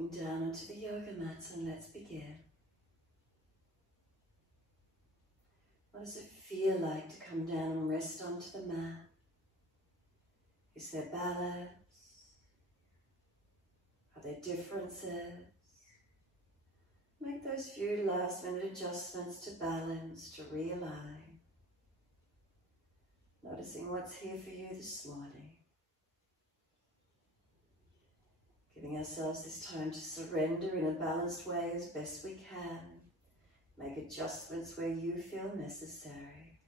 Coming down onto the yoga mats, and let's begin. What does it feel like to come down and rest onto the mat? Is there balance? Are there differences? Make those few last minute adjustments to balance, to realign. Noticing what's here for you this morning. Giving ourselves this time to surrender in a balanced way as best we can. Make adjustments where you feel necessary.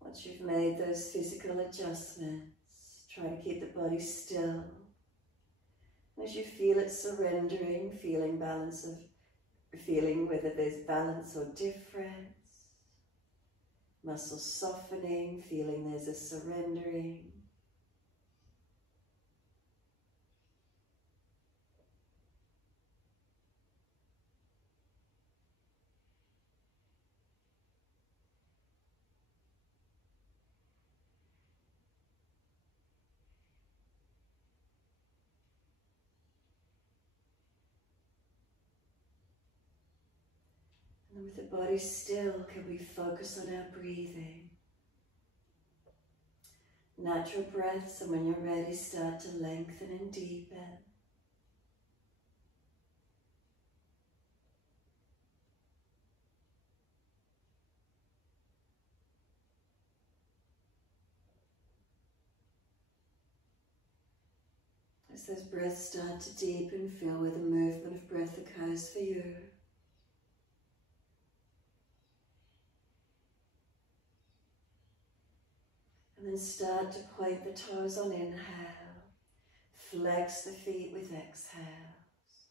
Once you've made those physical adjustments, try to keep the body still. As you feel it surrendering, feeling whether there's balance or difference. Muscles softening, feeling there's a surrendering. And with the body still, can we focus on our breathing? Natural breaths, and when you're ready, start to lengthen and deepen. As those breaths start to deepen, feel where the movement of breath occurs for you. And then start to point the toes on inhale. Flex the feet with exhales.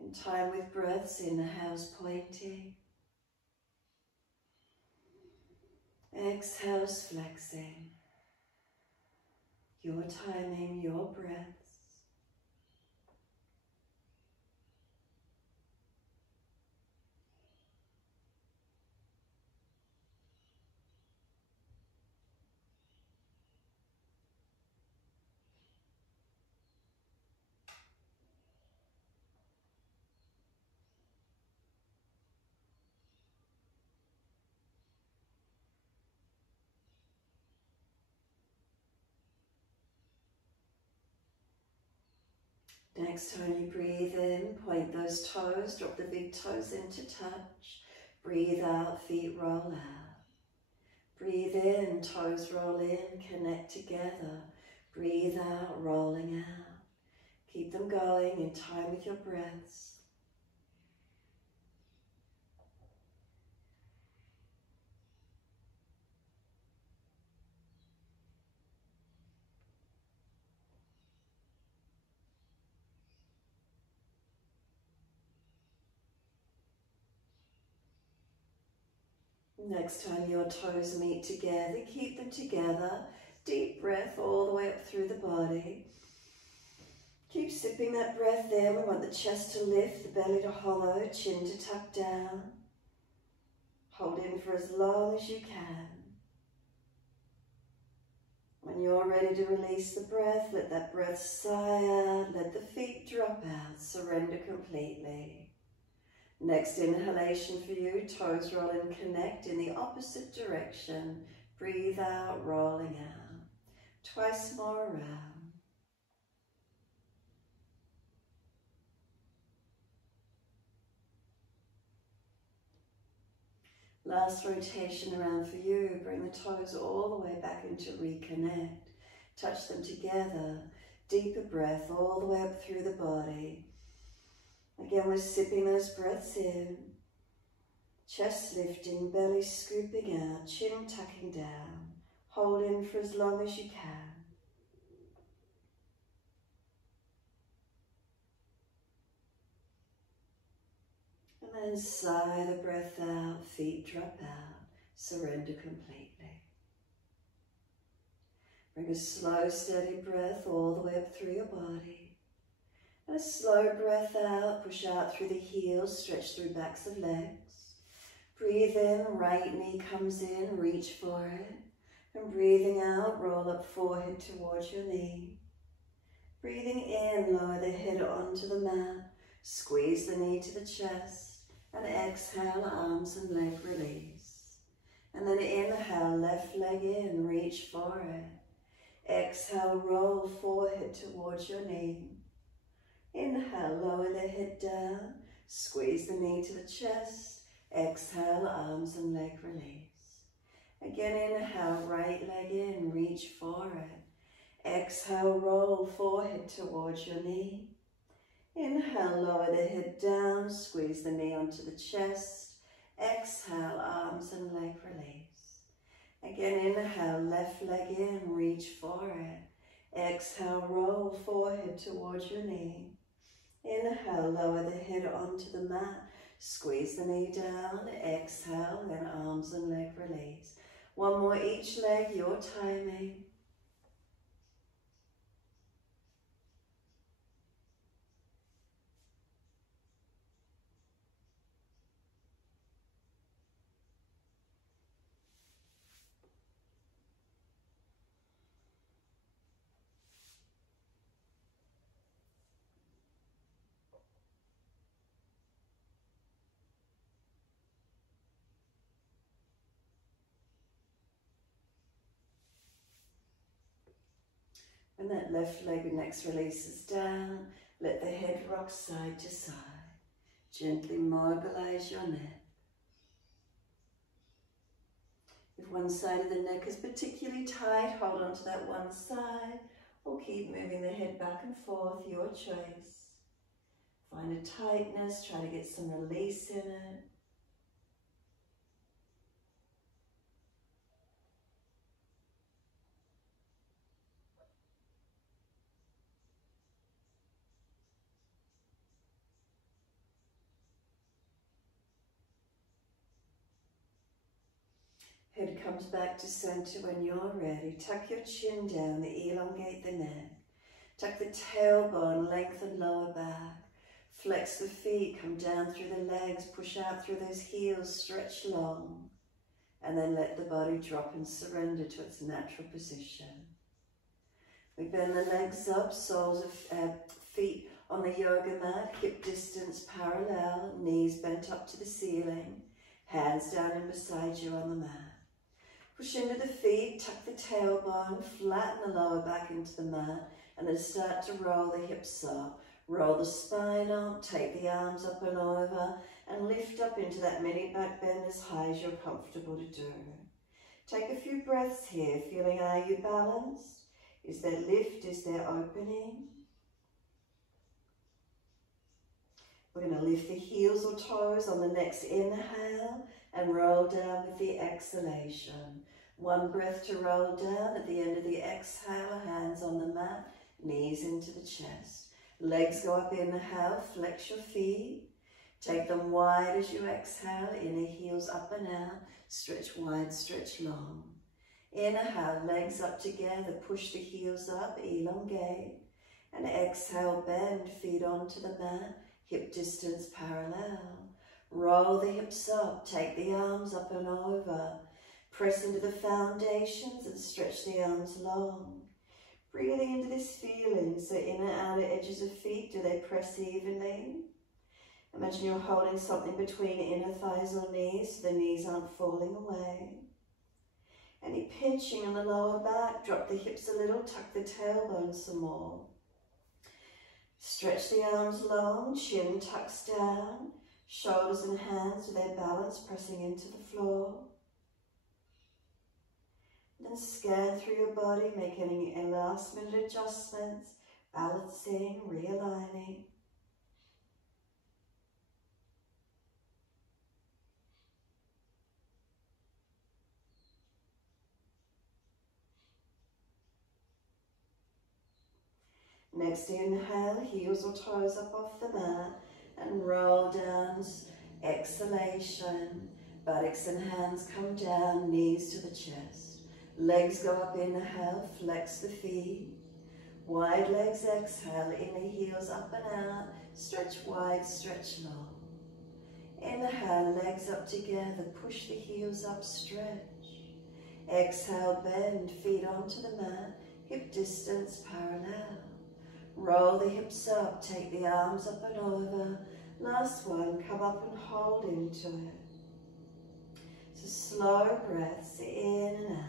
In time with breaths, inhales pointing. Exhales flexing. Your timing, your breaths. Next time you breathe in, point those toes, drop the big toes into touch. Breathe out, feet roll out. Breathe in, toes roll in, connect together. Breathe out, rolling out. Keep them going in time with your breaths. Next time your toes meet together, keep them together. Deep breath all the way up through the body. Keep sipping that breath in. We want the chest to lift, the belly to hollow, chin to tuck down. Hold in for as long as you can. When you're ready to release the breath, let that breath sigh out, let the feet drop out, surrender completely. Next inhalation for you, toes roll and connect in the opposite direction. Breathe out, rolling out. Twice more around. Last rotation around for you. Bring the toes all the way back into reconnect. Touch them together. Deeper breath all the way up through the body. Again, we're sipping those breaths in. Chest lifting, belly scooping out, chin tucking down. Hold in for as long as you can. And then sigh the breath out, feet drop out, surrender completely. Bring a slow, steady breath all the way up through your body. And a slow breath out, push out through the heels, stretch through backs of legs. Breathe breathe in, right knee comes in, reach for it. And breathing out, roll up forehead towards your knee. Breathing in, lower the head onto the mat. Squeeze the knee to the chest. And exhale, arms and leg release. And then inhale, left leg in, reach for it. Exhale, roll forehead towards your knee. Inhale, lower the head down. Squeeze the knee to the chest. Exhale, arms and leg release. Again, inhale, right leg in, reach for it. Exhale, roll forehead towards your knee. Inhale, lower the head down, squeeze the knee onto the chest. Exhale, arms and leg release. Again, inhale, left leg in, reach for it. Exhale, roll forehead towards your knee. Inhale, lower the head onto the mat. Squeeze the knee down, exhale, then arms and leg release. One more each leg, your timing. When that left leg next releases down, let the head rock side to side. Gently mobilize your neck. If one side of the neck is particularly tight, hold on to that one side, or keep moving the head back and forth, your choice. Find a tightness, try to get some release in it. Head comes back to center when you're ready. Tuck your chin down, elongate the neck. Tuck the tailbone, lengthen lower back. Flex the feet, come down through the legs, push out through those heels, stretch long. And then let the body drop and surrender to its natural position. We bend the legs up, soles of feet on the yoga mat, hip distance parallel, knees bent up to the ceiling, hands down and beside you on the mat. Push into the feet, tuck the tailbone, flatten the lower back into the mat, and then start to roll the hips up. Roll the spine up, take the arms up and over, and lift up into that mini back bend as high as you're comfortable to do. Take a few breaths here, feeling, are you balanced? Is there lift? Is there opening? We're going to lift the heels or toes on the next inhale and roll down with the exhalation. One breath to roll down. At the end of the exhale, hands on the mat, knees into the chest. Legs go up, inhale, flex your feet. Take them wide as you exhale, inner heels up and out, stretch wide, stretch long. Inhale, legs up together, push the heels up, elongate. And exhale, bend, feet onto the mat, hip distance parallel. Roll the hips up, take the arms up and over. Press into the foundations and stretch the arms long. Breathing into this feeling, so inner outer edges of feet, do they press evenly? Imagine you're holding something between inner thighs or knees so the knees aren't falling away. Any pinching in the lower back, drop the hips a little, tuck the tailbone some more. Stretch the arms long, chin tucks down, shoulders and hands with their balance pressing into the floor. Then scan through your body, make any last minute adjustments, balancing, realigning. Next inhale, heels or toes up off the mat and roll down. Exhalation, buttocks and hands come down, knees to the chest. Legs go up, inhale, flex the feet. Wide legs, exhale, inner heels up and out, stretch wide, stretch long. Inhale, legs up together, push the heels up, stretch. Exhale, bend, feet onto the mat, hip distance parallel. Roll the hips up, take the arms up and over. Last one, come up and hold into it. So slow breaths in and out.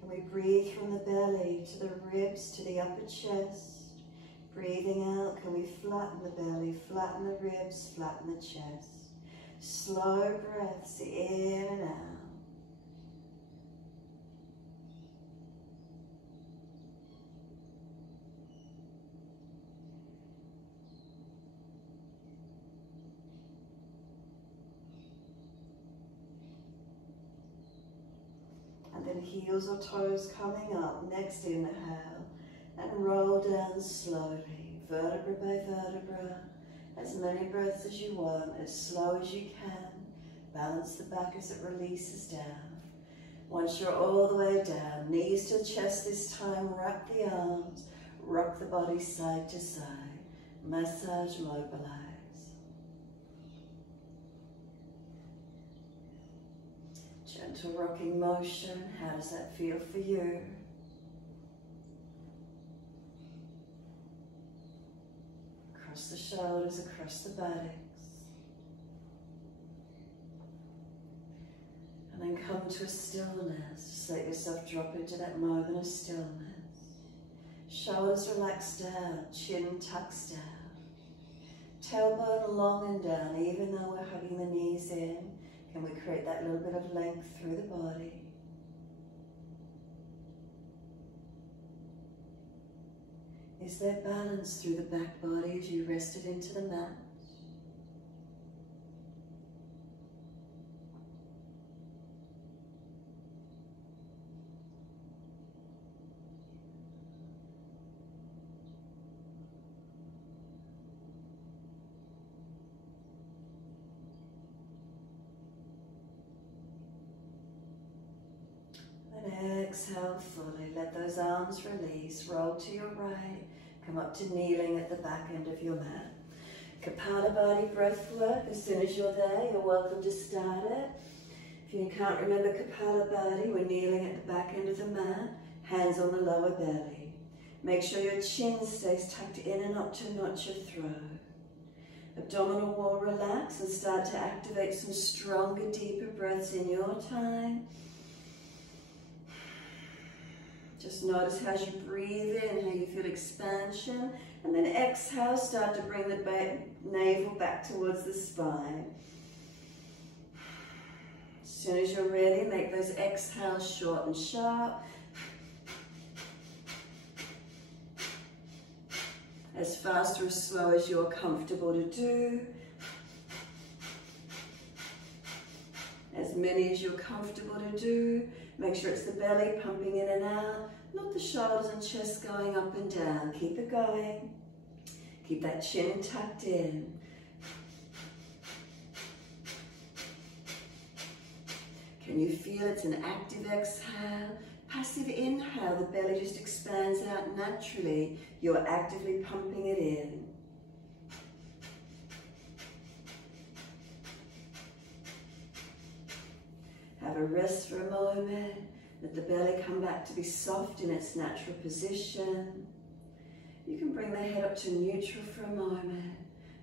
Can we breathe from the belly to the ribs to the upper chest? Breathing out, can we flatten the belly, flatten the ribs, flatten the chest? Slow breaths in and out. And then heels or toes coming up, next inhale, and roll down slowly, vertebra by vertebra. As many breaths as you want, as slow as you can. Balance the back as it releases down. Once you're all the way down, knees to chest this time, wrap the arms, rock the body side to side. Massage, mobilize. Gentle rocking motion, how does that feel for you? Across the shoulders, across the buttocks. And then come to a stillness. Just let yourself drop into that moment of stillness. Shoulders relax down, chin tucks down. Tailbone long and down, even though we're hugging the knees in. Can we create that little bit of length through the body? Is there balance through the back body as you rest it into the mat? And exhale fully. Let those arms release. Roll to your right. Come up to kneeling at the back end of your mat. Kapalabhati breath work. As soon as you're there, you're welcome to start it. If you can't remember Kapalabhati, we're kneeling at the back end of the mat. Hands on the lower belly. Make sure your chin stays tucked in and up to notch your throat. Abdominal wall relax and start to activate some stronger, deeper breaths in your time. Just notice as you breathe in, how you feel expansion. And then exhale, start to bring the navel back towards the spine. As soon as you're ready, make those exhales short and sharp. As fast or as slow as you're comfortable to do. As many as you're comfortable to do. Make sure it's the belly pumping in and out, not the shoulders and chest going up and down. Keep it going. Keep that chin tucked in. Can you feel it's an active exhale? Passive inhale, the belly just expands out naturally. You're actively pumping it in. Have a rest for a moment. Let the belly come back to be soft in its natural position. You can bring the head up to neutral for a moment.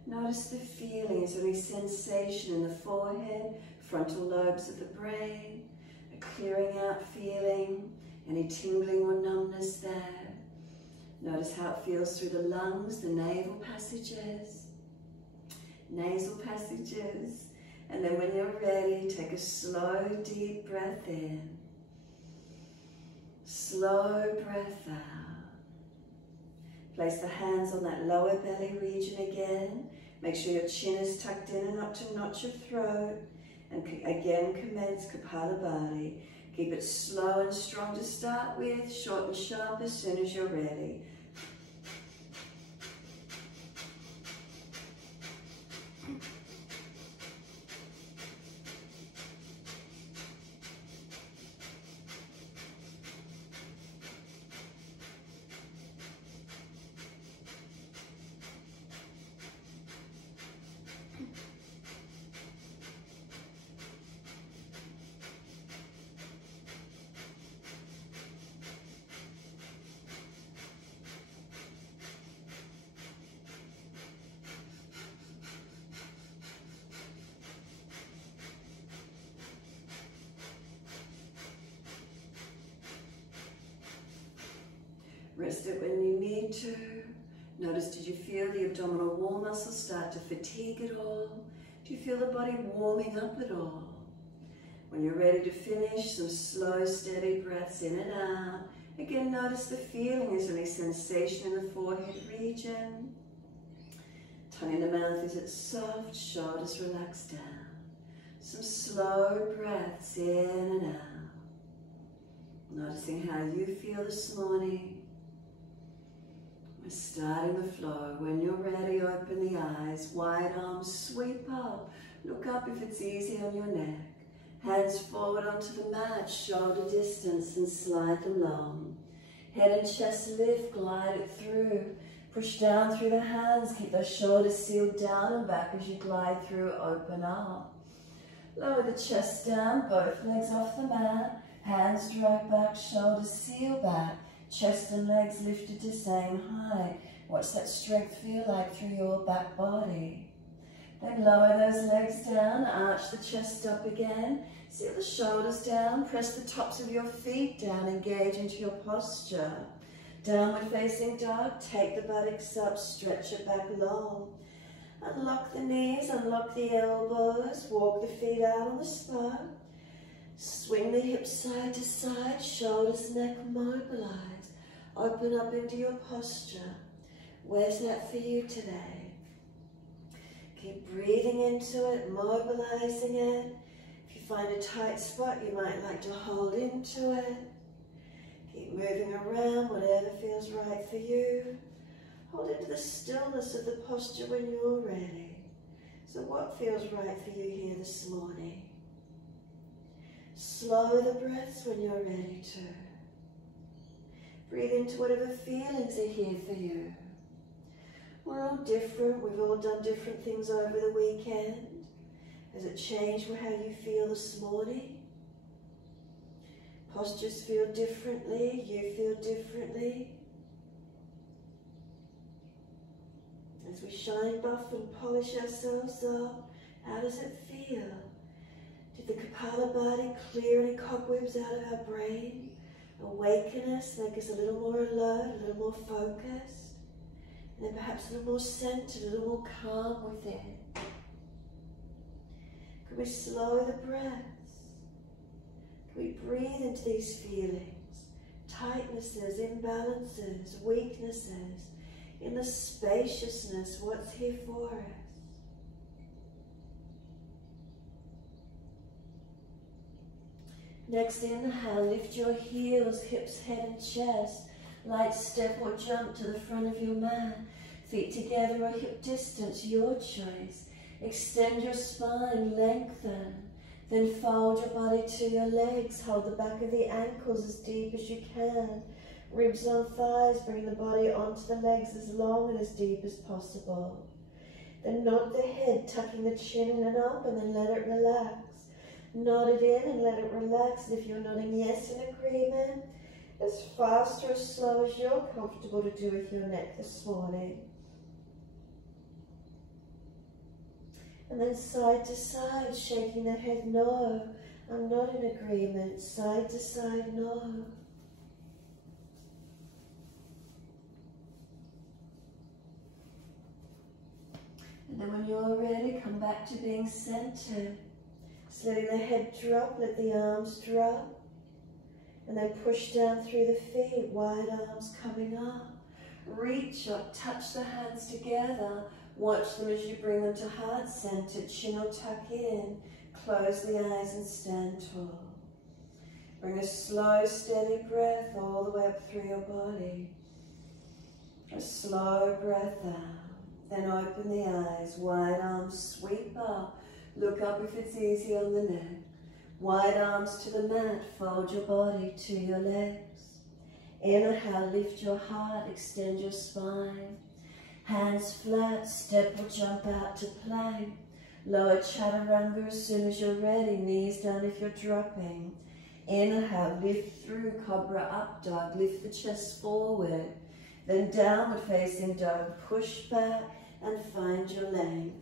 Notice the feeling. Is there any sensation in the forehead, frontal lobes of the brain? A clearing out feeling? Any tingling or numbness there? Notice how it feels through the lungs, the navel passages, nasal passages. And then when you're ready, take a slow, deep breath in. Slow breath out. Place the hands on that lower belly region again. Make sure your chin is tucked in and up to notch your throat. And again, commence Kapalabhati. Keep it slow and strong to start with, short and sharp as soon as you're ready. Rest it when you need to. Notice, did you feel the abdominal wall muscles start to fatigue at all? Do you feel the body warming up at all? When you're ready to finish, some slow, steady breaths in and out. Again, notice the feeling. Is there any sensation in the forehead region? Tongue in the mouth, is it soft? Shoulders relax down. Some slow breaths in and out. Noticing how you feel this morning. We're starting the flow. When you're ready, open the eyes. Wide arms, sweep up. Look up if it's easy on your neck. Hands forward onto the mat, shoulder distance, and slide them long. Head and chest lift, glide it through. Push down through the hands, keep those shoulders sealed down and back as you glide through, open up. Lower the chest down, both legs off the mat. Hands drag back, shoulders seal back. Chest and legs lifted to same height. What's that strength feel like through your back body? Then lower those legs down, arch the chest up again. Seal the shoulders down, press the tops of your feet down, engage into your posture. Downward facing dog, take the buttocks up, stretch it back long. Unlock the knees, unlock the elbows, walk the feet out on the spot. Swing the hips side to side, shoulders, neck mobilized. Open up into your posture. Where's that for you today? Keep breathing into it, mobilizing it. If you find a tight spot, you might like to hold into it. Keep moving around, whatever feels right for you. Hold into the stillness of the posture when you're ready. So what feels right for you here this morning? Slow the breaths when you're ready to. Breathe into whatever feelings are here for you. We're all different. We've all done different things over the weekend. Has it changed how you feel this morning? Postures feel differently. You feel differently. As we shine, buff and polish ourselves up, how does it feel? Did the Kapala body clear any cobwebs out of our brain? Awaken us, make us a little more alert, a little more focused, and then perhaps a little more centered, a little more calm within. Can we slow the breaths? Can we breathe into these feelings? Tightnesses, imbalances, weaknesses, in the spaciousness, what's here for us? Next inhale, lift your heels, hips, head and chest. Light step or jump to the front of your mat. Feet together or hip distance, your choice. Extend your spine, lengthen. Then fold your body to your legs. Hold the back of the ankles as deep as you can. Ribs on thighs, bring the body onto the legs as long and as deep as possible. Then nod the head, tucking the chin in and up, and then let it relax. Nod it in and let it relax. And if you're nodding yes in agreement, as fast or as slow as you're comfortable to do with your neck this morning. And then side to side, shaking the head, no, I'm not in agreement. Side to side, no. And then when you're ready, come back to being centered. Just letting the head drop, let the arms drop. And then push down through the feet, wide arms coming up. Reach up, touch the hands together. Watch them as you bring them to heart center. Chin will tuck in. Close the eyes and stand tall. Bring a slow, steady breath all the way up through your body. A slow breath out. Then open the eyes. Wide arms sweep up. Look up if it's easy on the neck. Wide arms to the mat. Fold your body to your legs. Inhale, lift your heart. Extend your spine. Hands flat, step or jump out to plank. Lower chaturanga as soon as you're ready. Knees down if you're dropping. Inhale, lift through Cobra Up Dog. Lift the chest forward. Then downward facing dog. Push back and find your length.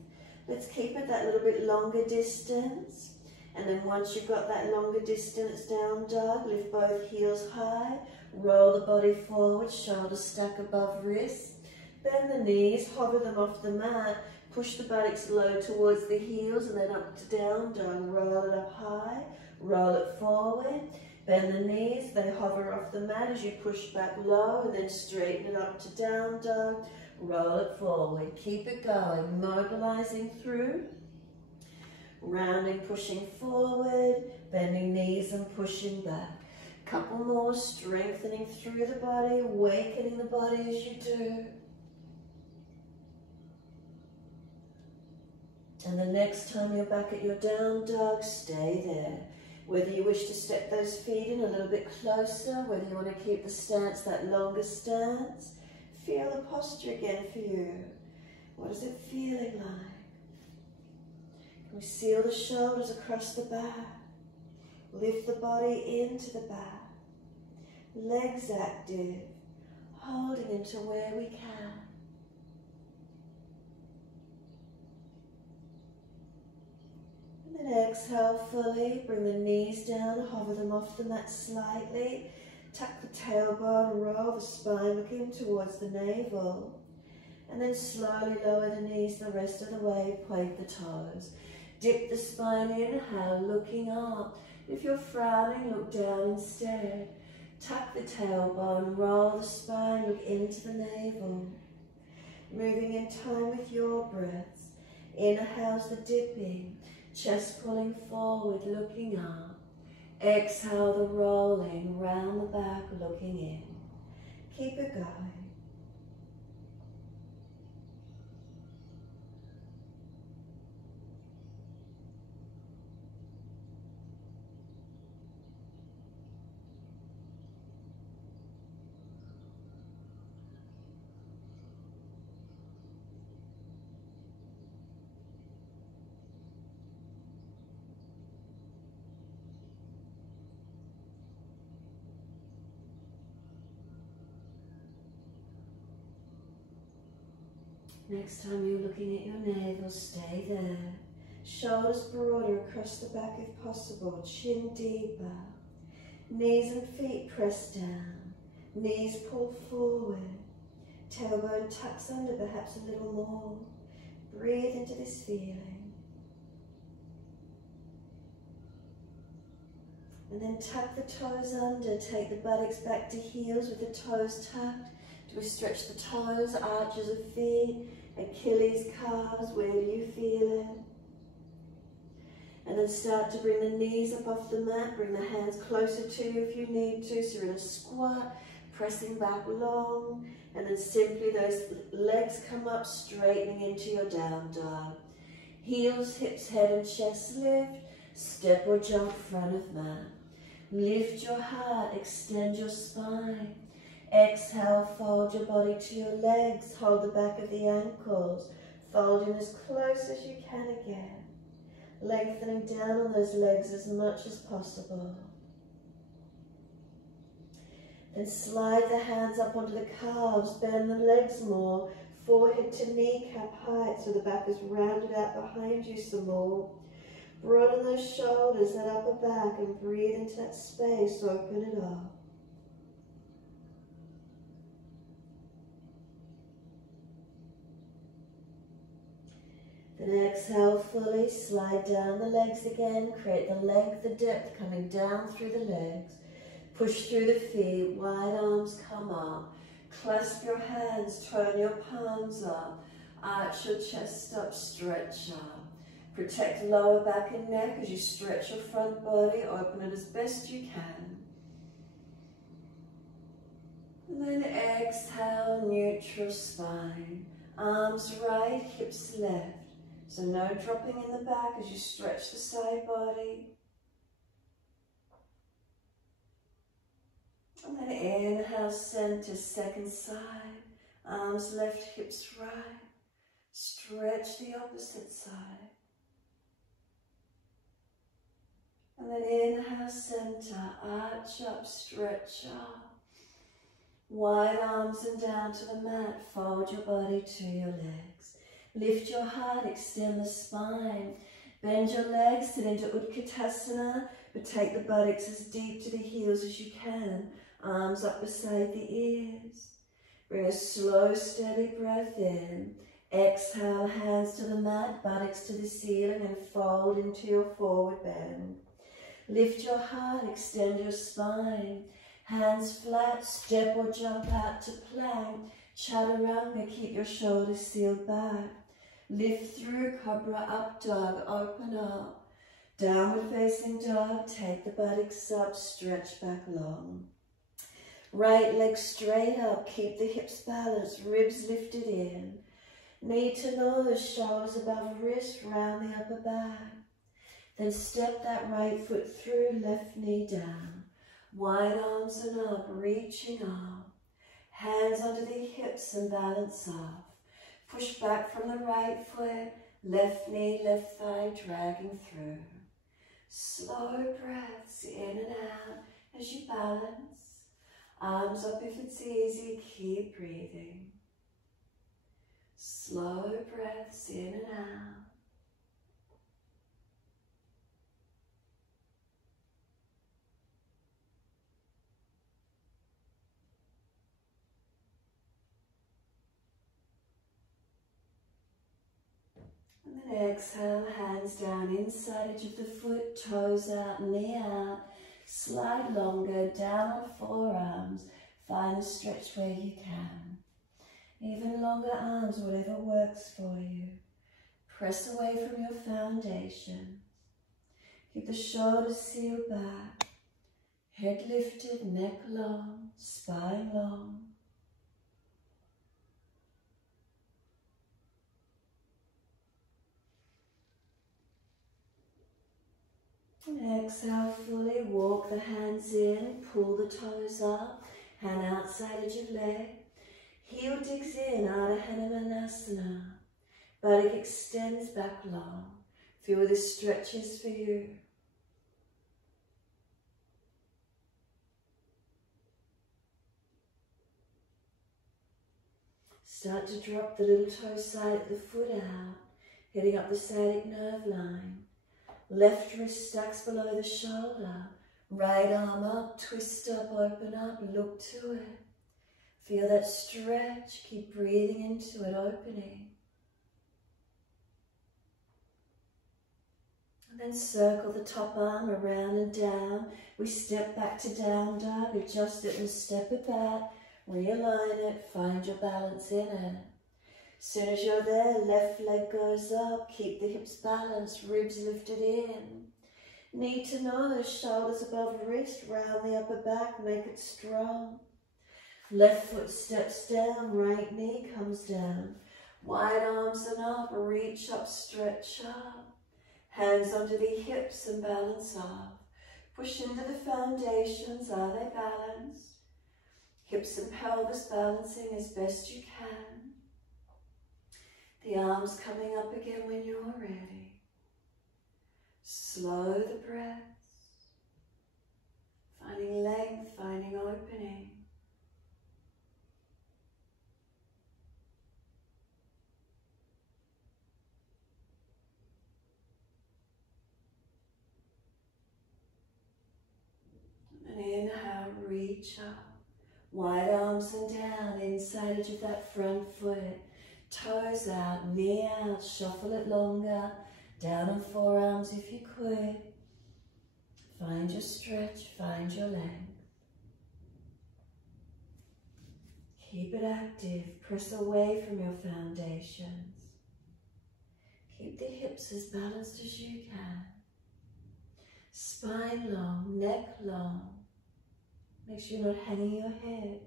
Let's keep it that little bit longer distance. And then once you've got that longer distance down dog, lift both heels high. Roll the body forward, shoulders stack above wrists. Bend the knees, hover them off the mat. Push the buttocks low towards the heels and then up to down dog. Roll it up high, roll it forward. Bend the knees, they hover off the mat as you push back low and then straighten it up to down dog. Roll it forward, keep it going, mobilizing through. Rounding, pushing forward, bending knees and pushing back. Couple more, strengthening through the body, awakening the body as you do. And the next time you're back at your down dog, stay there. Whether you wish to step those feet in a little bit closer, whether you want to keep the stance, that longer stance, feel the posture again for you. What is it feeling like? Can we seal the shoulders across the back? Lift the body into the back. Legs active, holding into where we can. And then exhale fully, bring the knees down, hover them off the mat slightly. Tuck the tailbone, roll the spine, looking towards the navel. And then slowly lower the knees the rest of the way, point the toes. Dip the spine, inhale, looking up. If you're frowning, look down instead. Tuck the tailbone, roll the spine, look into the navel. Moving in time with your breaths. Inhale's the dipping, chest pulling forward, looking up. Exhale the rolling, round the back, looking in. Keep it going. Next time you're looking at your navel, stay there. Shoulders broader across the back if possible, chin deeper. Knees and feet press down, knees pull forward. Tailbone tucks under perhaps a little more. Breathe into this feeling. And then tuck the toes under, take the buttocks back to heels with the toes tucked. Do we stretch the toes, arches of feet, Achilles, calves, where do you feel it? And then start to bring the knees up off the mat, bring the hands closer to you if you need to, so you're in a squat, pressing back long, and then simply those legs come up, straightening into your down dog. Heels, hips, head and chest lift, step or jump front of mat. Lift your heart, extend your spine. Exhale, fold your body to your legs, hold the back of the ankles, fold in as close as you can again. Lengthening down on those legs as much as possible. Then slide the hands up onto the calves, bend the legs more, forehead to kneecap height so the back is rounded out behind you some more. Broaden those shoulders, that upper back, and breathe into that space, open it up. Then exhale fully, slide down the legs again, create the length, the depth coming down through the legs. Push through the feet, wide arms come up. Clasp your hands, turn your palms up. Arch your chest up, stretch up. Protect lower back and neck as you stretch your front body, open it as best you can. And then exhale, neutral spine. Arms right, hips left. So no dropping in the back as you stretch the side body. And then inhale, center, second side. Arms left, hips right. Stretch the opposite side. And then inhale, center, arch up, stretch up. Wide arms and down to the mat. Fold your body to your legs. Lift your heart, extend the spine. Bend your legs, sit into Utkatasana, but take the buttocks as deep to the heels as you can. Arms up beside the ears. Bring a slow, steady breath in. Exhale, hands to the mat, buttocks to the ceiling, and fold into your forward bend. Lift your heart, extend your spine. Hands flat, step or jump out to plank. Chaturanga, keep your shoulders sealed back. Lift through Cobra Up Dog, open up. Downward facing dog, take the buttocks up, stretch back long. Right leg straight up, keep the hips balanced, ribs lifted in. Knee to nose, shoulders above wrist, round the upper back. Then step that right foot through, left knee down. Wide arms and up, reaching up. Hands under the hips and balance off. Push back from the right foot, left knee, left thigh, dragging through. Slow breaths in and out as you balance. Arms up if it's easy, keep breathing. Slow breaths in and out. And then exhale, hands down, inside edge of the foot, toes out, knee out. Slide longer, down on forearms. Find a stretch where you can. Even longer arms, whatever works for you. Press away from your foundation. Keep the shoulders sealed back. Head lifted, neck long, spine long. And exhale fully, walk the hands in, pull the toes up, hand outside edge of leg. Heel digs in, Artichandrasana. Buttock extends back long. Feel this stretches for you. Start to drop the little toe side of the foot out, heading up the sciatic nerve line. Left wrist stacks below the shoulder. Right arm up, twist up, open up, look to it. Feel that stretch, keep breathing into it, opening. And then circle the top arm around and down. We step back to down dog, adjust it and step it back. Realign it, find your balance in it. Soon as you're there, left leg goes up, keep the hips balanced, ribs lifted in. Knee to nose, shoulders above wrist, round the upper back, make it strong. Left foot steps down, right knee comes down. Wide arms and up, reach up, stretch up. Hands under the hips and balance off. Push into the foundations, are they balanced? Hips and pelvis balancing as best you can. The arms coming up again when you're ready. Slow the breaths. Finding length, finding opening. And inhale, reach up. Wide arms and down, inside edge of that front foot. Toes out, knee out, shuffle it longer. Down on forearms if you could. Find your stretch, find your length. Keep it active, press away from your foundations. Keep the hips as balanced as you can. Spine long, neck long. Make sure you're not hanging your head.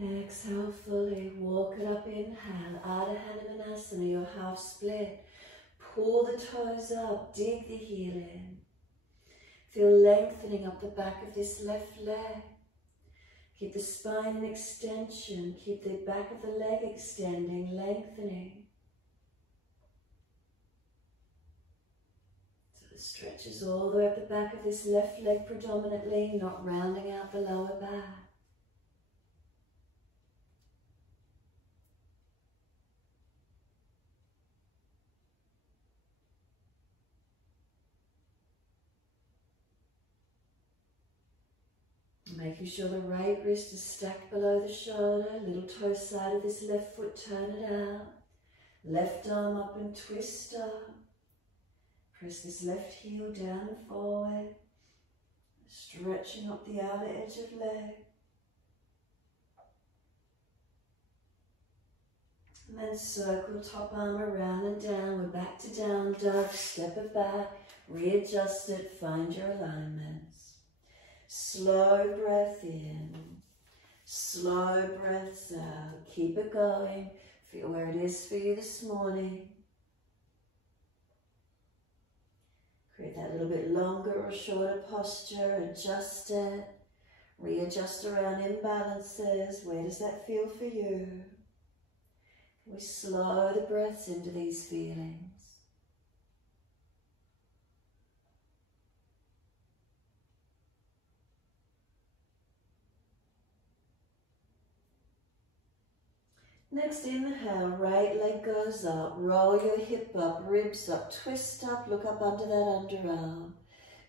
And exhale fully, walk it up, inhale, Artichandrasana, your half split. Pull the toes up, dig the heel in. Feel lengthening up the back of this left leg. Keep the spine in extension, keep the back of the leg extending, lengthening. So The stretches all the way up the back of this left leg predominantly, not rounding out the lower back. Making sure the right wrist is stacked below the shoulder, little toe side of this left foot, turn it out. Left arm up and twist up. Press this left heel down and forward. Stretching up the outer edge of leg. And then circle top arm around and down. We're back to down dog. Step it back. Readjust it. Find your alignments. Slow breath in. Slow breaths out. Keep it going. Feel where it is for you this morning. Create that little bit longer or shorter posture. Adjust it. Readjust around imbalances. Where does that feel for you? We slow the breaths into these feelings. Next inhale, right leg goes up, roll your hip up, ribs up, twist up, look up under that underarm.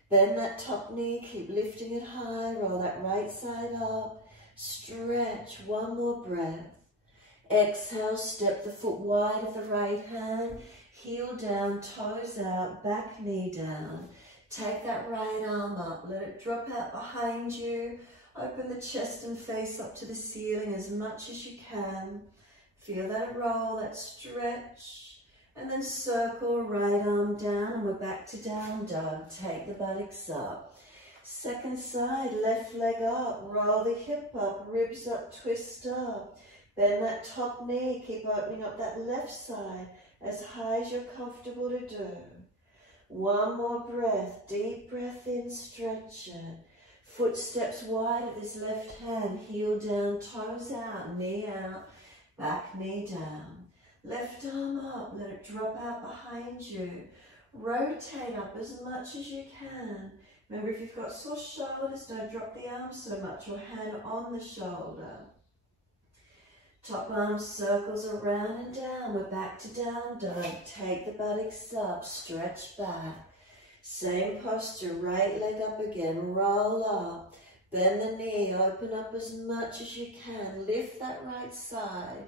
Bend that top knee, keep lifting it high, roll that right side up, stretch, one more breath. Exhale, step the foot wide of the right hand, heel down, toes out, back knee down. Take that right arm up, let it drop out behind you, open the chest and face up to the ceiling as much as you can. Feel that roll, that stretch, and then circle, right arm down, and we're back to down dog. Take the buttocks up. Second side, left leg up, roll the hip up, ribs up, twist up. Bend that top knee, keep opening up that left side as high as you're comfortable to do. One more breath, deep breath in, stretch it. Footsteps wide of this left hand, heel down, toes out, knee out. Back knee down, left arm up, let it drop out behind you. Rotate up as much as you can. Remember, if you've got sore shoulders, don't drop the arm so much or hand on the shoulder. Top arm circles around and down. We're back to down dog. Take the buttocks up, stretch back. Same posture, right leg up again, roll up. Bend the knee, open up as much as you can. Lift that right side.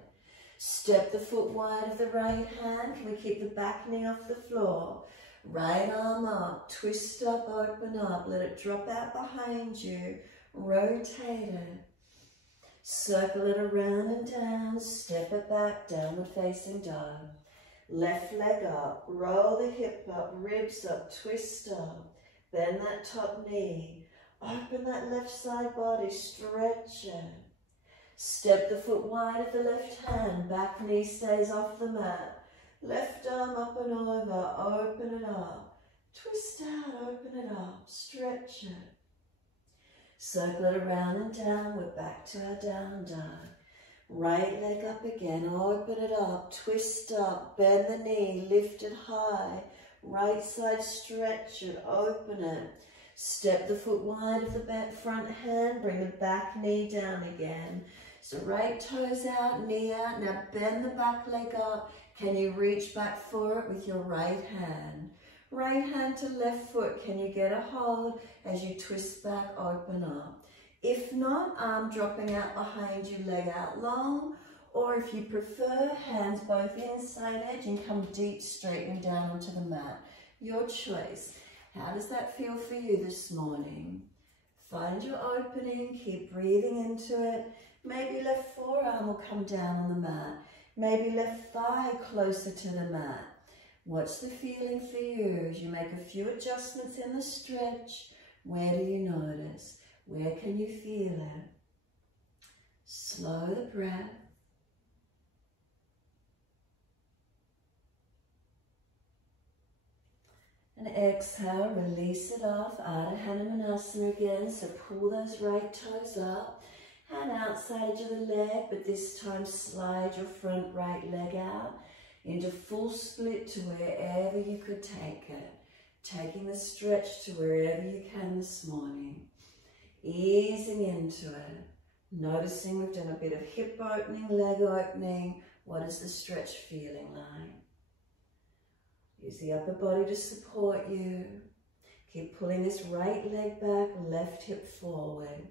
Step the foot wide of the right hand. Can we keep the back knee off the floor? Right arm up, twist up, open up. Let it drop out behind you. Rotate it. Circle it around and down. Step it back, downward facing dog. Left leg up, roll the hip up, ribs up, twist up. Bend that top knee. Open that left side body, stretch it. Step the foot wide of the left hand, back knee stays off the mat. Left arm up and over, open it up. Twist out, open it up, stretch it. Circle it around and down, we're back to our down dog. Right leg up again, open it up, twist up, bend the knee, lift it high. Right side, stretch it, open it. Step the foot wide of the front hand, bring the back knee down again. So right toes out, knee out. Now bend the back leg up. Can you reach back for it with your right hand? Right hand to left foot. Can you get a hold as you twist back, open up? If not, arm dropping out behind you, leg out long. Or if you prefer, hands both inside edge and come deep, straighten down onto the mat. Your choice. How does that feel for you this morning? Find your opening, keep breathing into it. Maybe left forearm will come down on the mat. Maybe left thigh closer to the mat. What's the feeling for you as you make a few adjustments in the stretch? Where do you notice? Where can you feel it? Slow the breath. And exhale, release it off, Artichandrasana again, so pull those right toes up, hand outside edge of the leg, but this time slide your front right leg out into full split to wherever you could take it. taking the stretch to wherever you can this morning, easing into it, noticing we've done a bit of hip opening, leg opening. What is the stretch feeling like? Use the upper body to support you. Keep pulling this right leg back, left hip forward.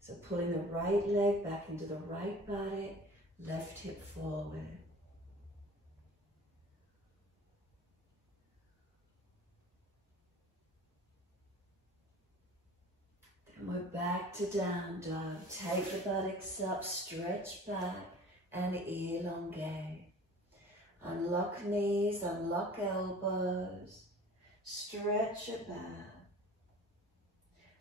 So pulling the right leg back into the right body, left hip forward. Then we're back to down dog. Take the buttocks up, stretch back and elongate. Unlock knees, unlock elbows. Stretch it back.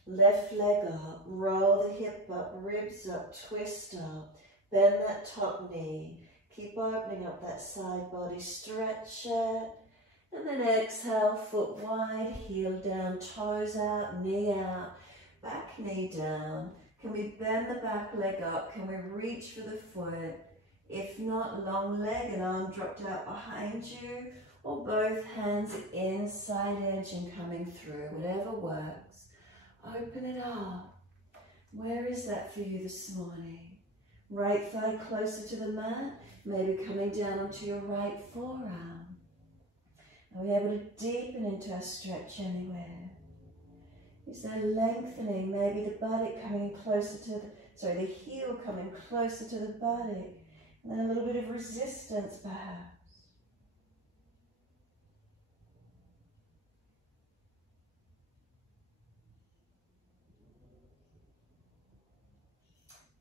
Left leg up, roll the hip up, ribs up, twist up. Bend that top knee. Keep opening up that side body, stretch it. And then exhale, foot wide, heel down, toes out, knee out, back knee down. Can we bend the back leg up? Can we reach for the foot? If not, long leg and arm dropped out behind you, or both hands inside edge and coming through, whatever works. Open it up. Where is that for you this morning? Right thigh closer to the mat, maybe coming down onto your right forearm. Are we able to deepen into our stretch anywhere? Is there lengthening, maybe the buttock coming closer to the heel coming closer to the buttock, and then a little bit of resistance perhaps.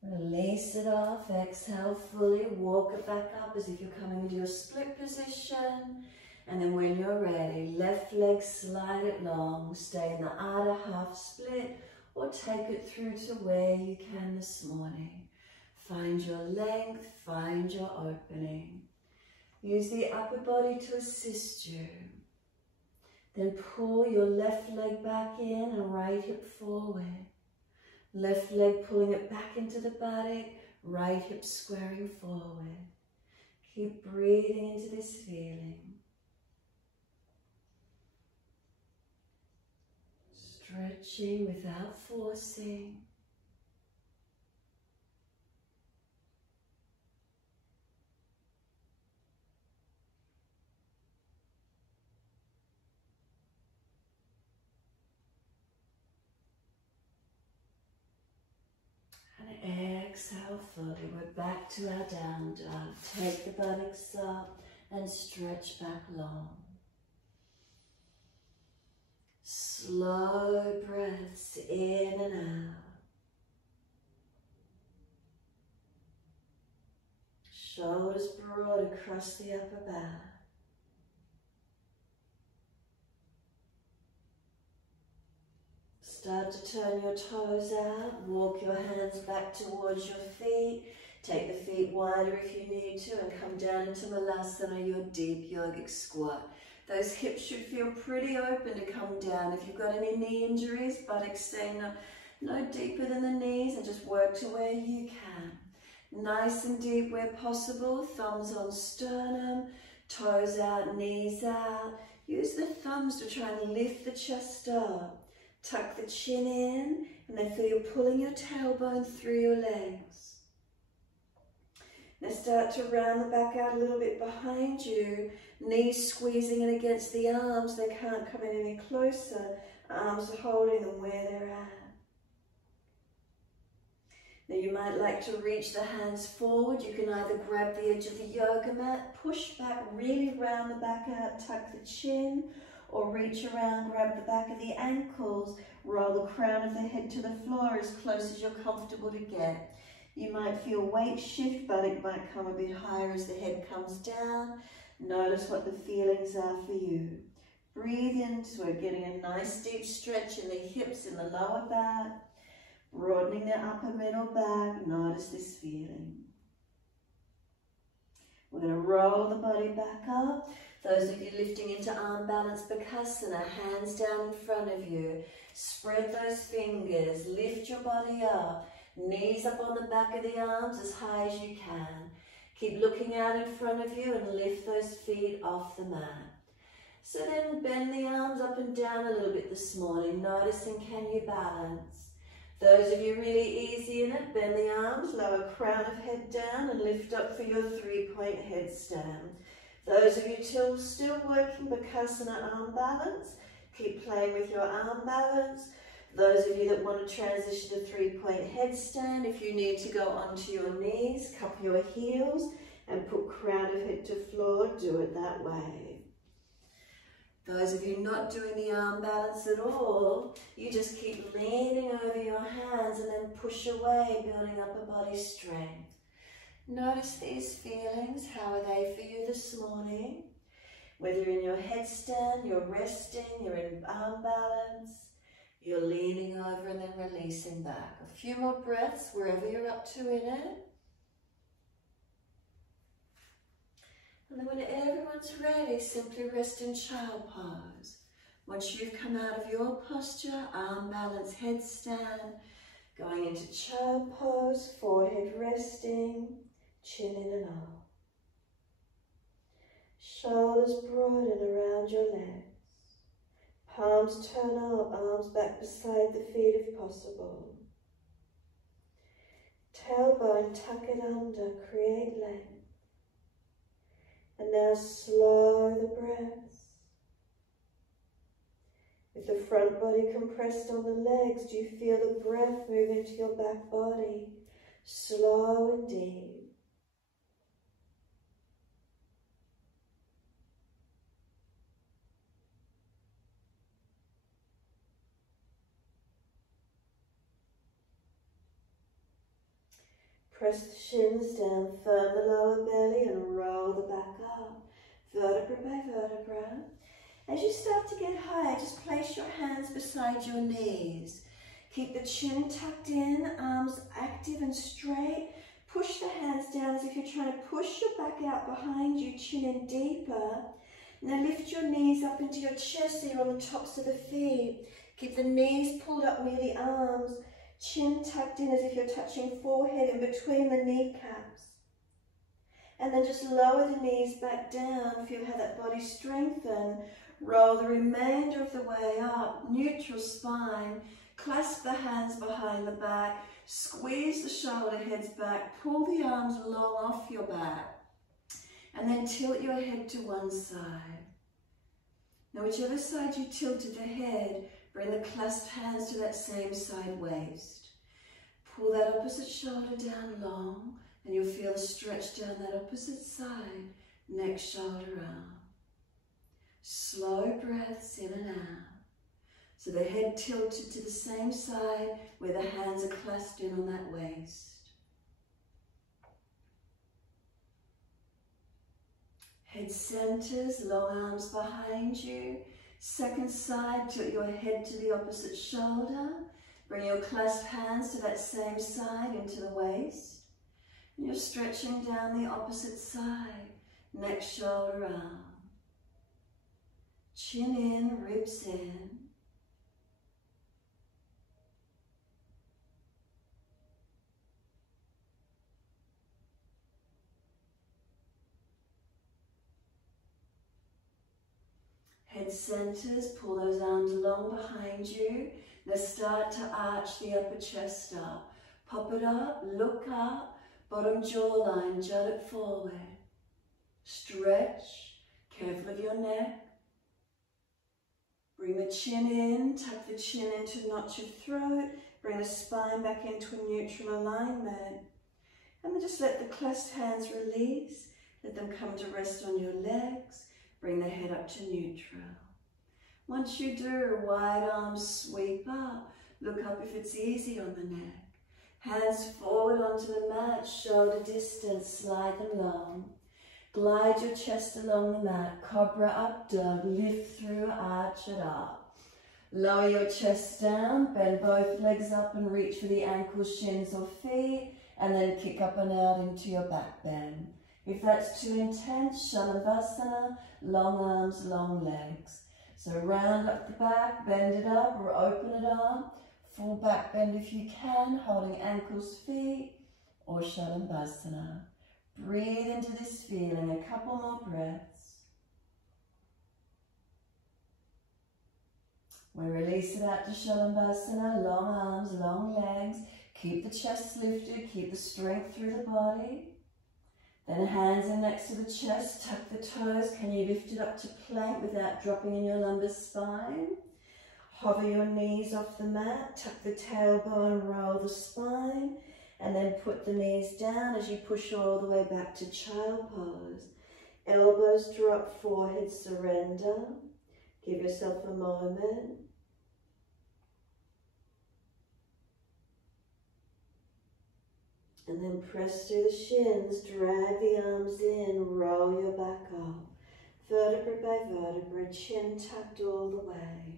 Release it off, exhale fully, walk it back up as if you're coming into your split position. And then when you're ready, left leg slide it long, stay in the outer half split or take it through to where you can this morning. Find your length, find your opening. Use the upper body to assist you. Then pull your left leg back in and right hip forward. Left leg pulling it back into the buttock, right hip squaring forward. Keep breathing into this feeling. Stretching without forcing. And exhale fully. We're back to our down dog. Take the buttocks up and stretch back long. Slow breaths in and out. Shoulders broad across the upper back. Start to turn your toes out. Walk your hands back towards your feet. Take the feet wider if you need to and come down into Mobilised, your deep yogic squat. Those hips should feel pretty open to come down. If you've got any knee injuries, buttocks stay no deeper than the knees and just work to where you can. Nice and deep where possible, thumbs on sternum, toes out, knees out. Use the thumbs to try and lift the chest up. Tuck the chin in and then feel you pulling your tailbone through your legs. Now start to round the back out a little bit behind you. Knees squeezing in against the arms. They can't come in any closer. Arms are holding them where they're at. Now you might like to reach the hands forward. You can either grab the edge of the yoga mat, push back, really round the back out, tuck the chin, or reach around, grab the back of the ankles, roll the crown of the head to the floor as close as you're comfortable to get. You might feel weight shift, but it might come a bit higher as the head comes down. Notice what the feelings are for you. Breathe in, so we're getting a nice deep stretch in the hips in the lower back, broadening the upper middle back. Notice this feeling. We're going to roll the body back up. Those of you lifting into arm balance Bakasana, hands down in front of you. Spread those fingers, lift your body up. Knees up on the back of the arms as high as you can. Keep looking out in front of you and lift those feet off the mat. So then bend the arms up and down a little bit this morning, noticing can you balance. Those of you really easy in it, bend the arms, lower crown of head down and lift up for your 3-point headstand. Those of you still working Bakasana arm balance, keep playing with your arm balance. Those of you that want to transition to 3-point headstand, if you need to go onto your knees, cup your heels and put crown of head to floor, do it that way. Those of you not doing the arm balance at all, you just keep leaning over your hands and then push away, building up a body strength. Notice these feelings. How are they for you this morning? Whether you're in your headstand, you're resting, you're in arm balance, you're leaning over and then releasing back. A few more breaths wherever you're up to in it. And then when everyone's ready, simply rest in child pose. Once you've come out of your posture, arm balance, headstand, going into child pose, forehead resting, chin in and up. Shoulders broaden around your legs. Palms turn up, arms back beside the feet if possible. Tailbone, tuck it under, create length. And now slow the breaths. With the front body compressed on the legs, do you feel the breath move into your back body? Slow and deep. Press the shins down, firm the lower belly and roll the back up, vertebra by vertebra. As you start to get higher, just place your hands beside your knees. Keep the chin tucked in, arms active and straight. Push the hands down as if you're trying to push your back out behind you, chin in deeper. Now lift your knees up into your chest so you're on the tops of the feet. Keep the knees pulled up near the arms. Chin tucked in as if you're touching forehead in between the kneecaps. And then just lower the knees back down. Feel how that body strengthens. Roll the remainder of the way up. Neutral spine. Clasp the hands behind the back. Squeeze the shoulder heads back. Pull the arms long off your back. And then tilt your head to one side. Now whichever side you tilted the head, bring the clasped hands to that same side waist. Pull that opposite shoulder down long and you'll feel a stretch down that opposite side, next shoulder arm. Slow breaths in and out. So the head tilted to the same side where the hands are clasped in on that waist. Head centers, long arms behind you. Second side, tilt your head to the opposite shoulder. Bring your clasped hands to that same side into the waist. And you're stretching down the opposite side. Next shoulder arm. Chin in, ribs in. Head centers, pull those arms long behind you. Now start to arch the upper chest up. Pop it up, look up, bottom jawline, jut it forward. Stretch, careful of your neck. Bring the chin in, tuck the chin into notch of throat. Bring the spine back into a neutral alignment. And then just let the clasped hands release. Let them come to rest on your legs. Bring the head up to neutral. Once you do, wide arms sweep up. Look up if it's easy on the neck. Hands forward onto the mat, shoulder distance, slide them long. Glide your chest along the mat, Cobra Up Dog, lift through, arch it up. Lower your chest down, bend both legs up and reach for the ankles, shins or feet, and then kick up and out into your back bend. If that's too intense, Shalabhasana, long arms, long legs. So round up the back, bend it up or open it up. Full back bend if you can, holding ankles, feet, or Shalabhasana. Breathe into this feeling, a couple more breaths. We release it out to Shalabhasana, long arms, long legs. Keep the chest lifted, keep the strength through the body. Then hands in next to the chest, tuck the toes. Can you lift it up to plank without dropping in your lumbar spine? Hover your knees off the mat, tuck the tailbone, roll the spine, and then put the knees down as you push all the way back to child pose. Elbows drop, forehead surrender. Give yourself a moment. And then press through the shins, drag the arms in, roll your back up. Vertebra by vertebra, chin tucked all the way.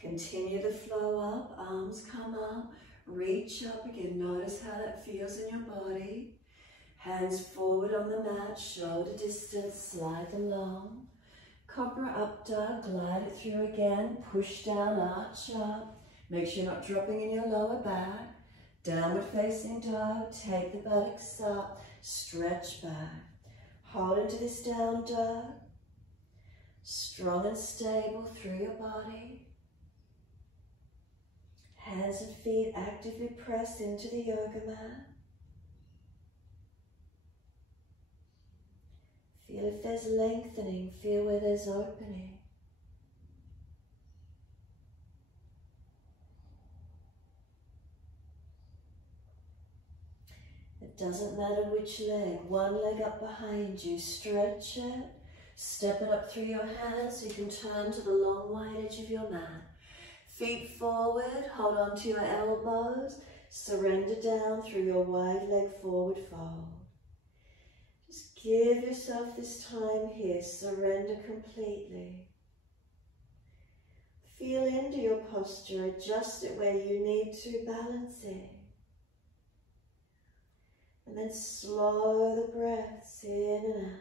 Continue to flow up, arms come up, reach up again. Notice how that feels in your body. Hands forward on the mat, shoulder distance, slide them long. Cobra Up Dog, glide it through again, push down, arch up. Make sure you're not dropping in your lower back. Downward facing dog, take the buttocks up, stretch back. Hold into this down dog. Strong and stable through your body. Hands and feet actively press into the yoga mat. Feel if there's lengthening, feel where there's opening. It doesn't matter which leg, one leg up behind you, stretch it, step it up through your hands so you can turn to the long wide edge of your mat. Feet forward, hold on to your elbows, surrender down through your wide leg forward fold. Just give yourself this time here, surrender completely. Feel into your posture, adjust it where you need to, balance it. And then slow the breaths in and out.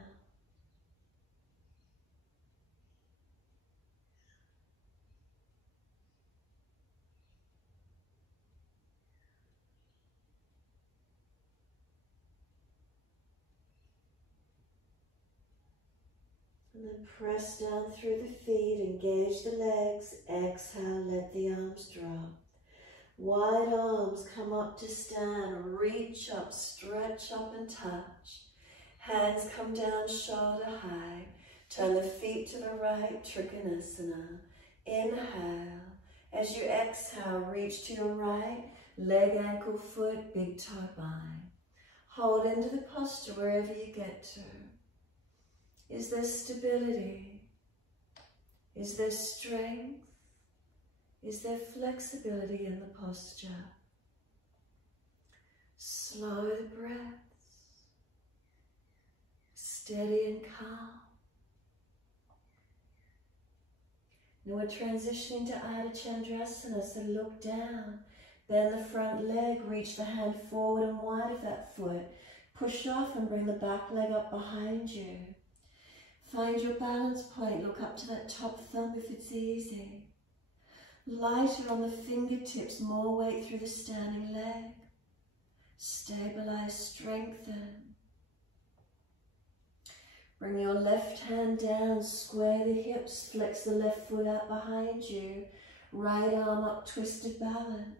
And then press down through the feet, engage the legs, exhale, let the arms drop. Wide arms come up to stand, reach up, stretch up and touch. Hands come down shoulder high, turn the feet to the right, Trikonasana. Inhale, as you exhale, reach to your right, leg, ankle, foot, big toe, bind. Hold into the posture wherever you get to. Is there stability? Is there strength? Is there flexibility in the posture? Slow the breaths. Steady and calm. Now we're transitioning to Artichandrasana, so look down. Bend the front leg, reach the hand forward and wide of that foot. Push off and bring the back leg up behind you. Find your balance point, look up to that top thumb if it's easy. Lighter on the fingertips, more weight through the standing leg. Stabilize, strengthen. Bring your left hand down, square the hips, flex the left foot out behind you. Right arm up, twisted balance.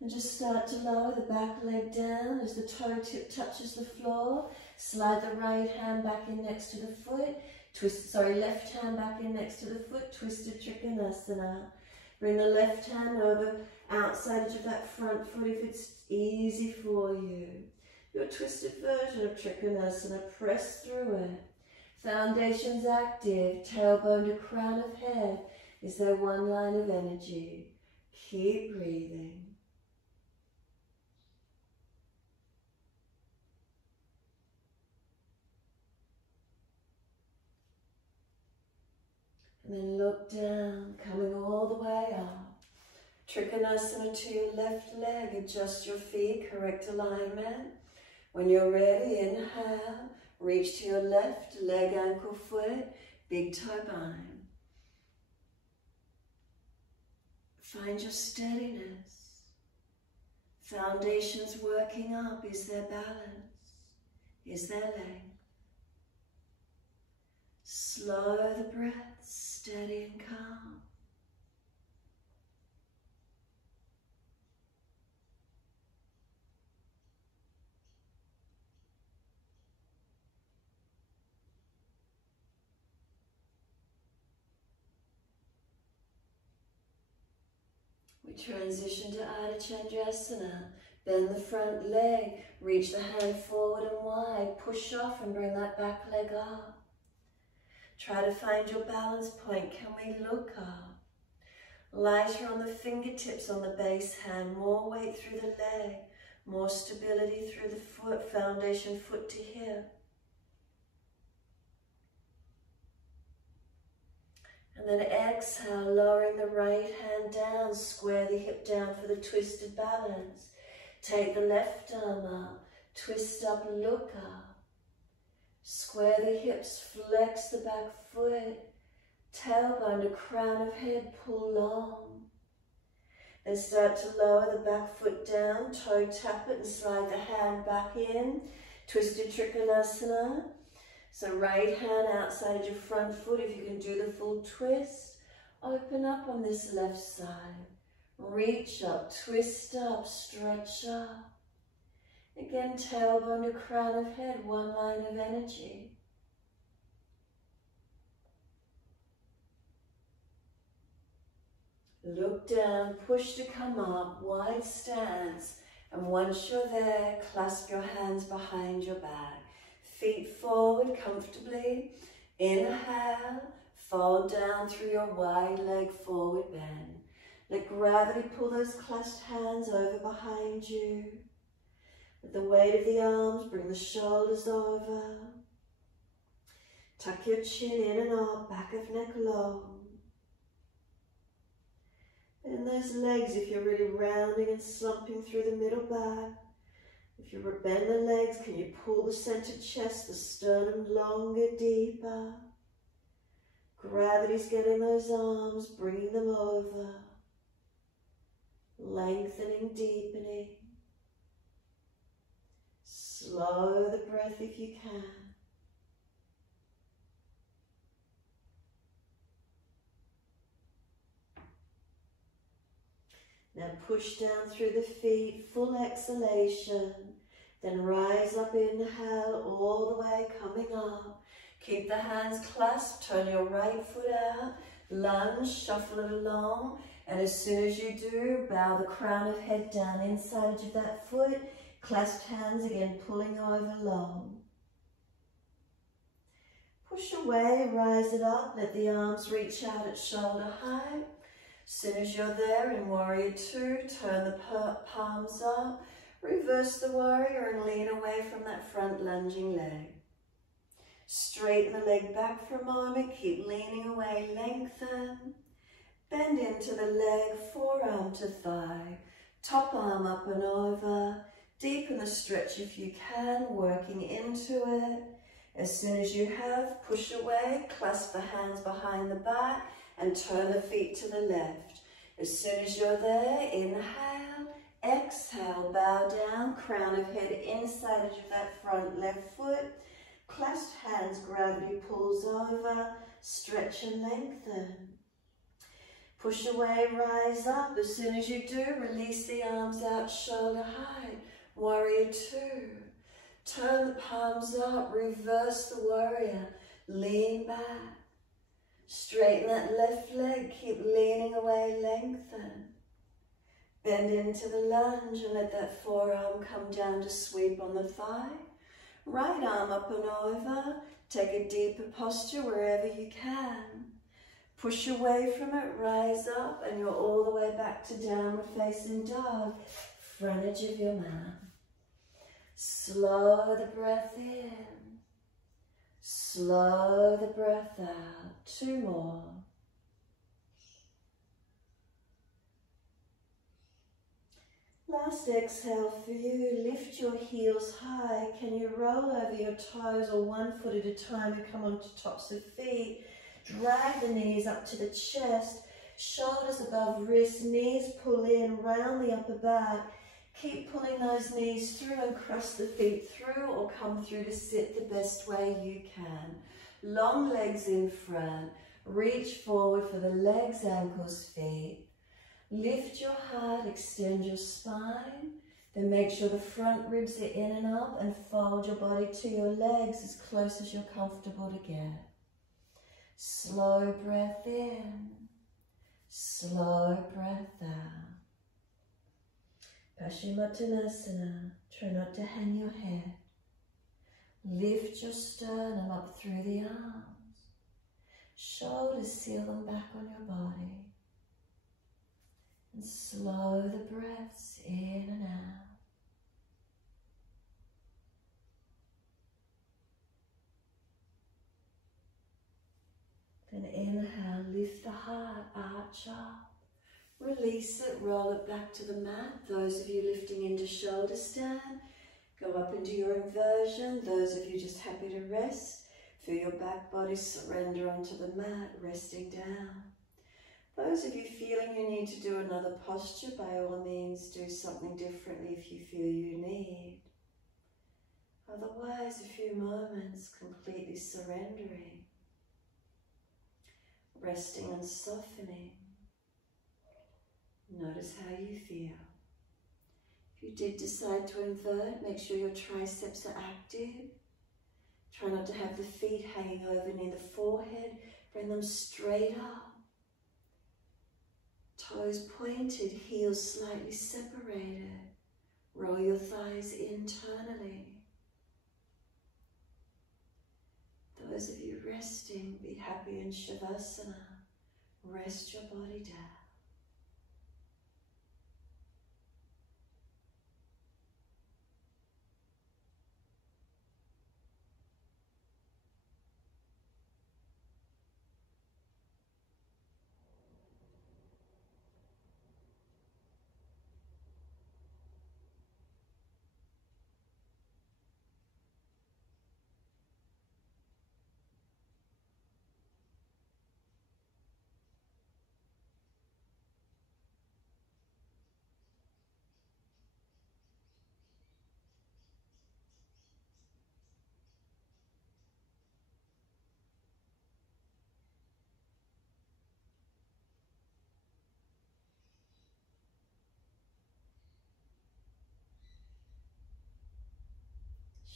And just start to lower the back leg down as the toe tip touches the floor. Slide the right hand back in next to the foot. Left hand back in next to the foot, twisted Trikonasana. Bring the left hand over outside edge of that front foot if it's easy for you. Your twisted version of Trikonasana, press through it. Foundation's active, tailbone to crown of head. Is there one line of energy? Keep breathing. And then look down, coming all the way up. Trikonasana to your left leg, adjust your feet, correct alignment. When you're ready, inhale, reach to your left, leg, ankle, foot, big toe bind. Find your steadiness. Foundation's working up, is there balance? Is there length? Slow the breath, steady and calm. We transition to Artichandrasana. Bend the front leg, reach the hand forward and wide, push off and bring that back leg up. Try to find your balance point. Can we look up? Lighter on the fingertips on the base hand, more weight through the leg, more stability through the foot, foundation foot to hip. And then exhale, lowering the right hand down, square the hip down for the twisted balance. Take the left arm up, twist up, look up. Square the hips, flex the back foot, tailbone to crown of head, pull long. Then start to lower the back foot down, toe tap it and slide the hand back in. Twisted Trikonasana. So right hand outside of your front foot, if you can do the full twist. Open up on this left side. Reach up, twist up, stretch up. Again, tailbone to crown of head, one line of energy. Look down, push to come up, wide stance. And once you're there, clasp your hands behind your back. Feet forward comfortably. Inhale, fold down through your wide leg forward bend. Let gravity pull those clasped hands over behind you. With the weight of the arms, bring the shoulders over. Tuck your chin in and up, back of neck long. Bend those legs if you're really rounding and slumping through the middle back. If you bend the legs, can you pull the centered chest, the sternum longer, deeper? Gravity's getting those arms, bringing them over. Lengthening, deepening. Slow the breath if you can. Now push down through the feet, full exhalation. Then rise up, inhale, all the way, coming up. Keep the hands clasped, turn your right foot out, lunge, shuffle it along. And as soon as you do, bow the crown of head down, inside edge of that foot, clasped hands again, pulling over long. Push away, rise it up, let the arms reach out at shoulder height. As soon as you're there in Warrior Two, turn the palms up, reverse the warrior and lean away from that front lunging leg. Straighten the leg back for a moment, keep leaning away, lengthen. Bend into the leg, forearm to thigh, top arm up and over. Deepen the stretch if you can, working into it. As soon as you have, push away, clasp the hands behind the back and turn the feet to the left. As soon as you're there, inhale, exhale, bow down, crown of head inside edge of that front left foot. Clasped hands, gravity pulls over, stretch and lengthen. Push away, rise up. As soon as you do, release the arms out, shoulder height. Warrior Two. Turn the palms up, reverse the warrior, lean back. Straighten that left leg, keep leaning away, lengthen. Bend into the lunge and let that forearm come down to sweep on the thigh. Right arm up and over, take a deeper posture wherever you can. Push away from it, rise up, and you're all the way back to downward facing dog, front edge of your mat. Slow the breath in, slow the breath out. Two more. Last exhale for you, lift your heels high. Can you roll over your toes or one foot at a time and come onto tops of feet? Drag the knees up to the chest, shoulders above wrists, knees pull in, round the upper back. Keep pulling those knees through and cross the feet through or come through to sit the best way you can. Long legs in front. Reach forward for the legs, ankles, feet. Lift your heart, extend your spine. Then make sure the front ribs are in and up and fold your body to your legs as close as you're comfortable to get. Slow breath in, slow breath out. Paschimottanasana, try not to hang your head. Lift your sternum up through the arms. Shoulders seal them back on your body. And slow the breaths in and out. Then inhale, lift the heart, arch up. Release it, roll it back to the mat. Those of you lifting into shoulder stand, go up into your inversion. Those of you just happy to rest, feel your back body surrender onto the mat, resting down. Those of you feeling you need to do another posture, by all means do something differently if you feel you need. Otherwise, a few moments completely surrendering, resting and softening. Notice how you feel. If you did decide to invert, make sure your triceps are active. Try not to have the feet hanging over near the forehead. Bring them straight up. Toes pointed, heels slightly separated. Roll your thighs internally. Those of you resting, be happy in Shavasana. Rest your body down.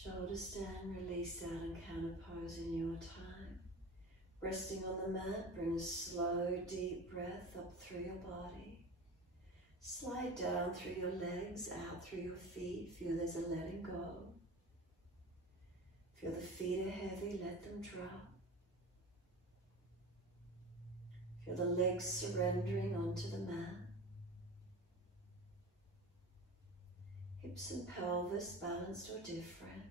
Shoulder stand, release out and counter pose in your time. Resting on the mat, bring a slow, deep breath up through your body. Slide down through your legs, out through your feet. Feel there's a letting go. Feel the feet are heavy, let them drop. Feel the legs surrendering onto the mat. Hips and pelvis balanced or different.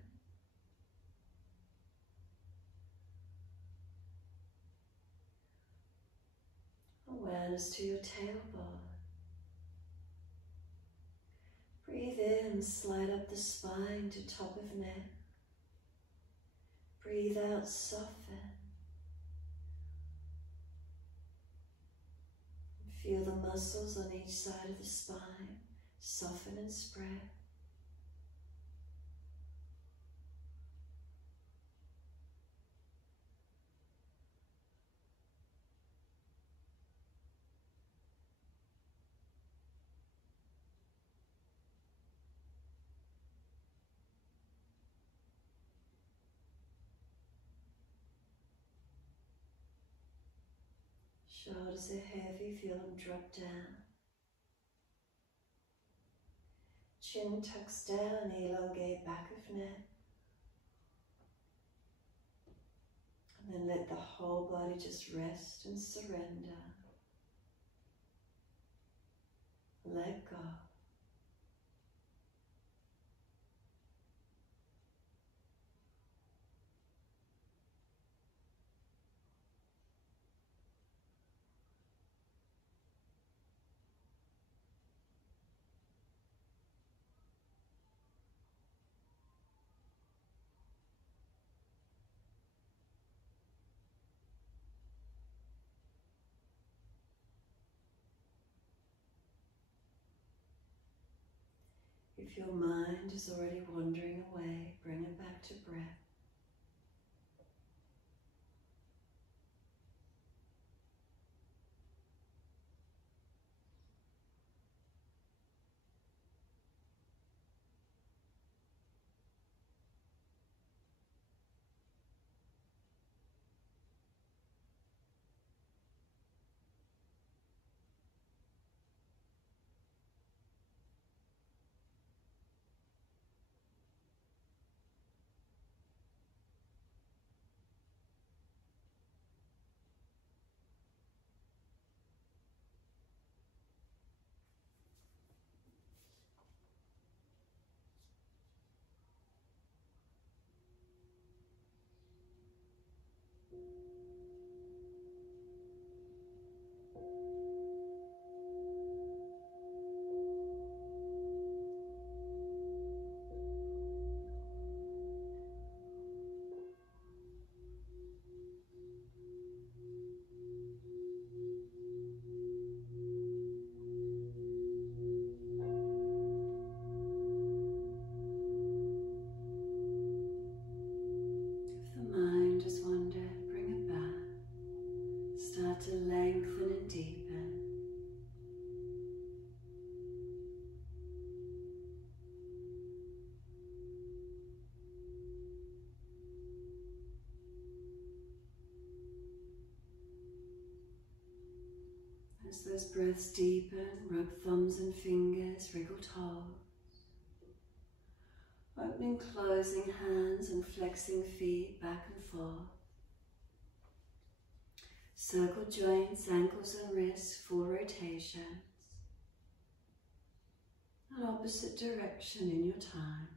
Awareness to your tailbone. Breathe in, slide up the spine to top of neck. Breathe out, soften. Feel the muscles on each side of the spine soften and spread. Shoulders are heavy, feel them drop down. Chin tucks down, elongate back of neck. And then let the whole body just rest and surrender. Let go. If your mind is already wandering away, bring it back to breath. those breaths deepen, rub thumbs and fingers, wriggle toes. Opening, closing hands and flexing feet back and forth. Circle joints, ankles and wrists, full rotations. An opposite direction in your time.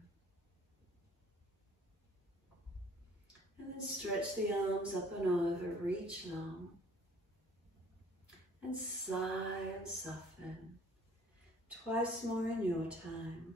And then stretch the arms up and over, reach long. And sigh and soften. Twice more in your time.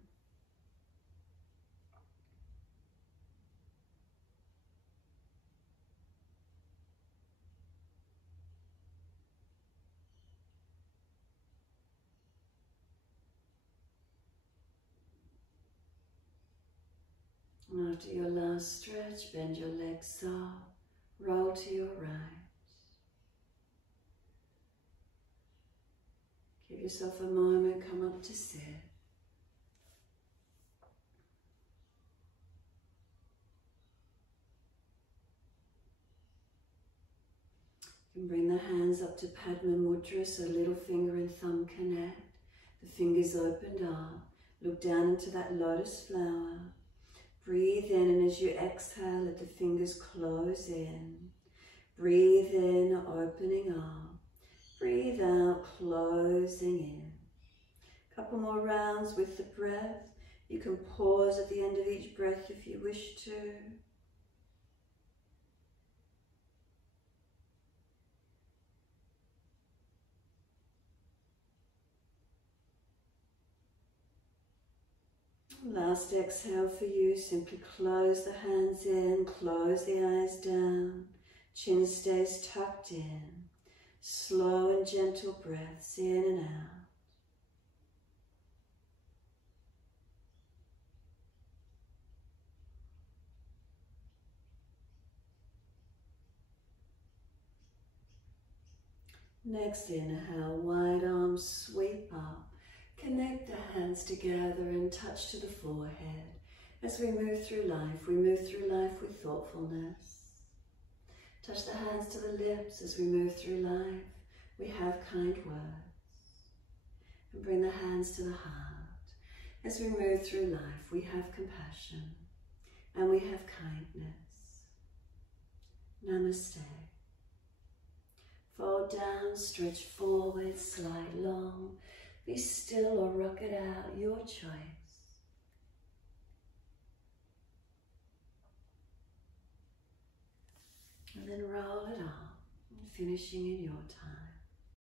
And after your last stretch, bend your legs up, roll to your right. Give yourself a moment, come up to sit. You can bring the hands up to Padma Mudra, so little finger and thumb connect. The fingers opened up. Look down into that lotus flower. Breathe in, and as you exhale, let the fingers close in. Breathe in, opening up. Breathe out, closing in. Couple more rounds with the breath. You can pause at the end of each breath if you wish to. Last exhale for you, simply close the hands in, close the eyes down, chin stays tucked in, slow and gentle breaths in and out. Next inhale, wide arms sweep up. Connect the hands together and touch to the forehead. As we move through life with thoughtfulness. Touch the hands to the lips as we move through life. We have kind words. And bring the hands to the heart. As we move through life, we have compassion and we have kindness. Namaste. Fold down, stretch forward, slide long. Be still or rock it out, your choice. And then roll it up, finishing in your time.